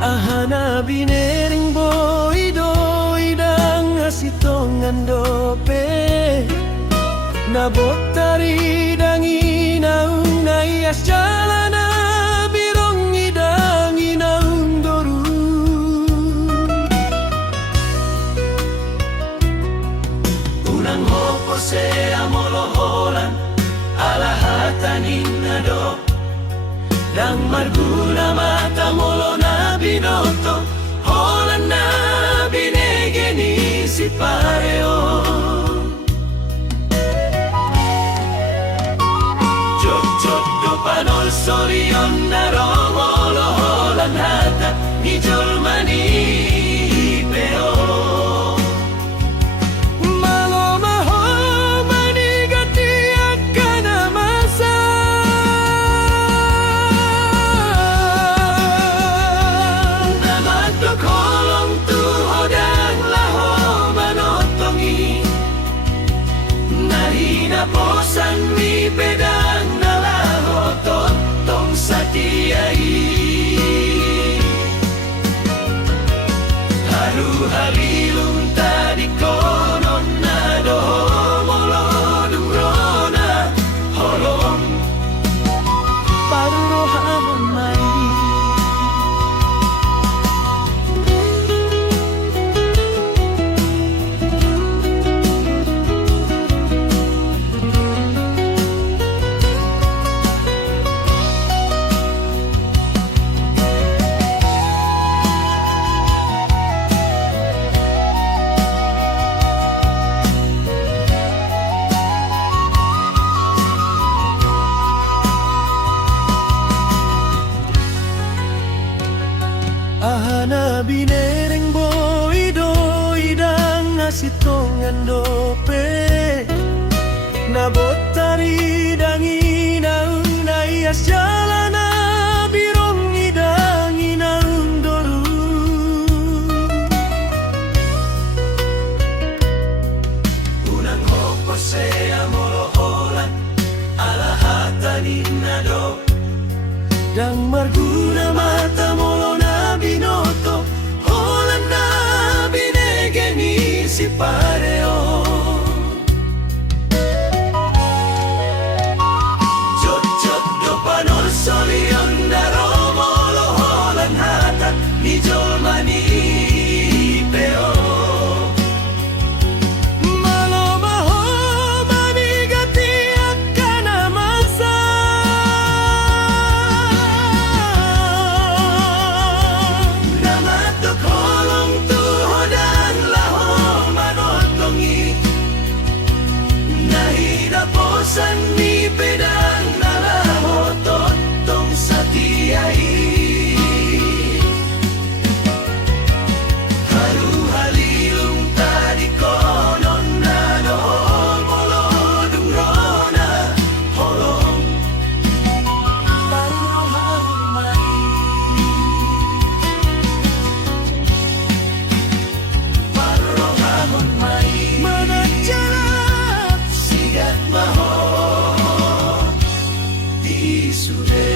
Ahana binering boy doy dang asitongan dope nabotari dangi naung naias jalana birong idangi naung doru unang hopo se amoloholan alahatanin nado dang marguna mata molo na binoto holan na binegeni si pareo jok jok do panol sorion na romolo holan hata ni jolmani peo bosan mi pedang nalaho tong satiai haru halilum tadi konon nado molo durona holong parurohan mai ahana binereng boy doy dang asitongan dope nabotari dangi naung naias jalana birong idangi naung doru unang hopo se amoloholan alahatanin nado dang marguna mata molo binoto holan na binegeni si pareo jot jot do panol solion na romolo holan hata ni jolmani peo bosan mi pedang nalaho tong satiai haru halilum tadi konon nado molo durona holong parurohan mai parurohan mai mana jalan sigat maho di sude